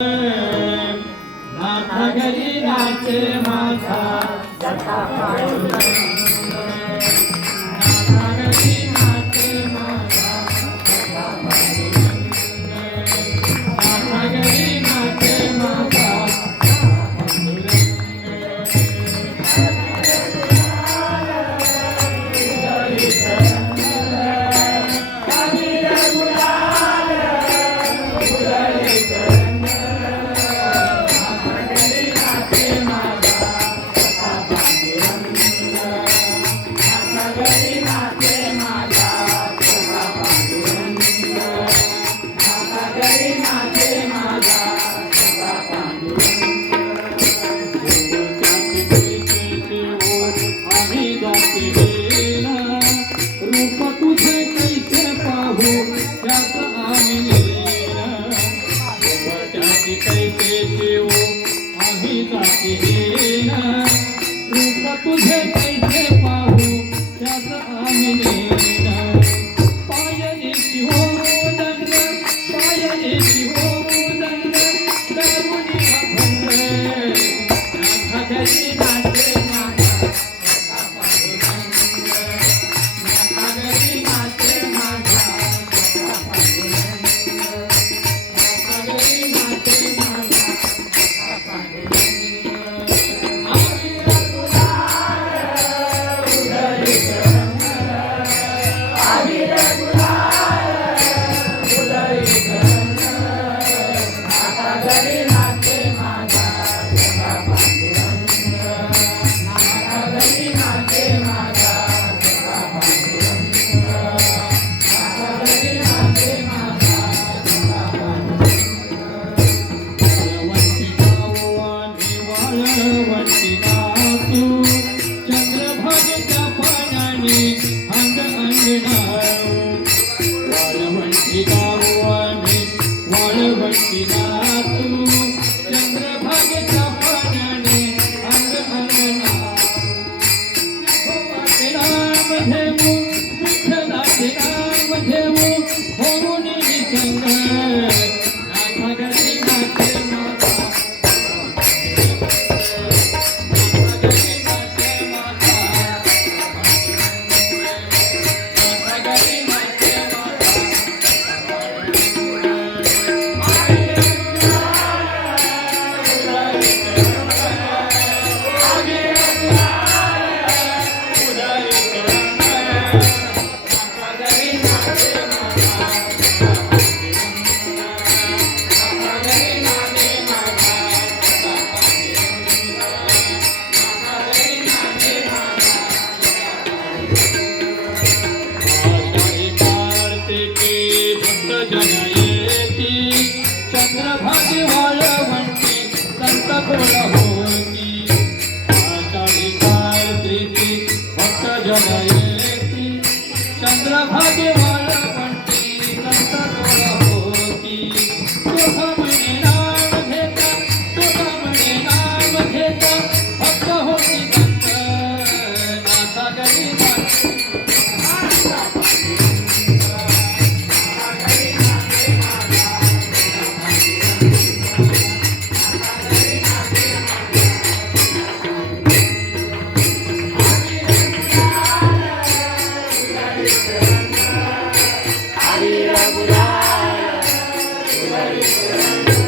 नाथ घरी नाचे माझा you. कृष्ण भाग्य वाळवंटी संत कोण होती. आषाढी काळ प्रीती भक्त जन येती Maria.